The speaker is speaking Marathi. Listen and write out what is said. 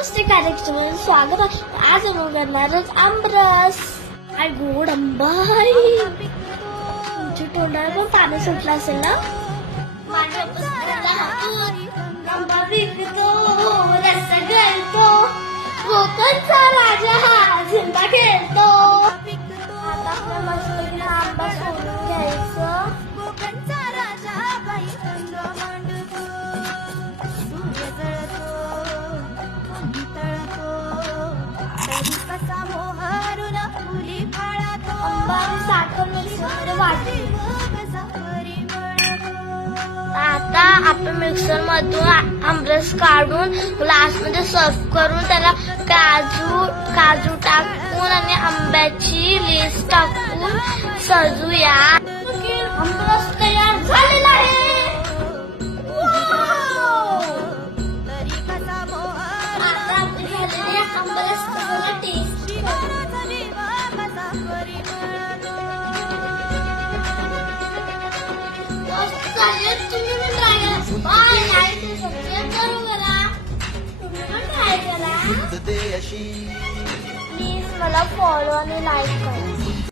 नमस्ते कार्यक्रमात स्वागत आहे. आज आपण करणारच आमरस. काय गोड आंबाई. तुमच्या तोंडाला पण पाणी सुटलं असेल ना. माझ्या पुस्तकाला हातून आंबा विकतो, रस्सा गळतो, कोकणचा राजा हा झिंबा खेळतो. आता आपल्या मस्त आंबा सोडून घ्यायचं. कोकणचा राजा बाई थंड मांडतो, सूर्य जळतो, पाणी तळतो, तरी कसा मोहरून फुली फाळतो. आंबा साखर मिक्सरमध्ये वाटली. कसा परिमळतो. आता आपण मिक्सर मधून आमरस काढून ग्लास मध्ये सर्व करून त्याला काजू टाकून आणि आंब्याची लेस टाकून सजूया. आमरस तयार झालेला आहे. तरी कसा मोहर आता आपली झालेली आमरस कशाला टेस्टी जीवाचा जीवा कसा परिमळतो. तुम्ही पण ट्राय करा. बाय. लाईक सबस्क्राईब करा. तुम्ही पण ट्राय करा. प्लीज मला फॉलो आणि लाईक करा.